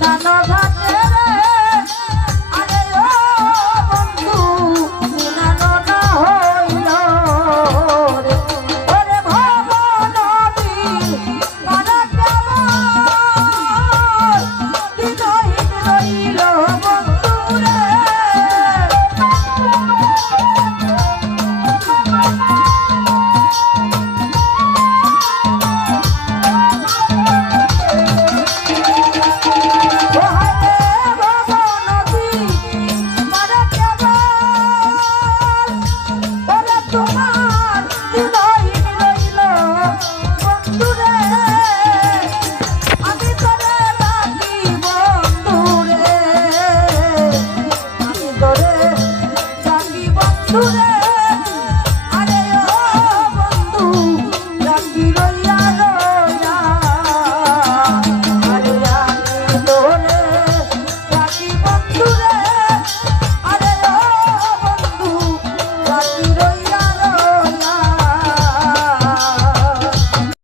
নানা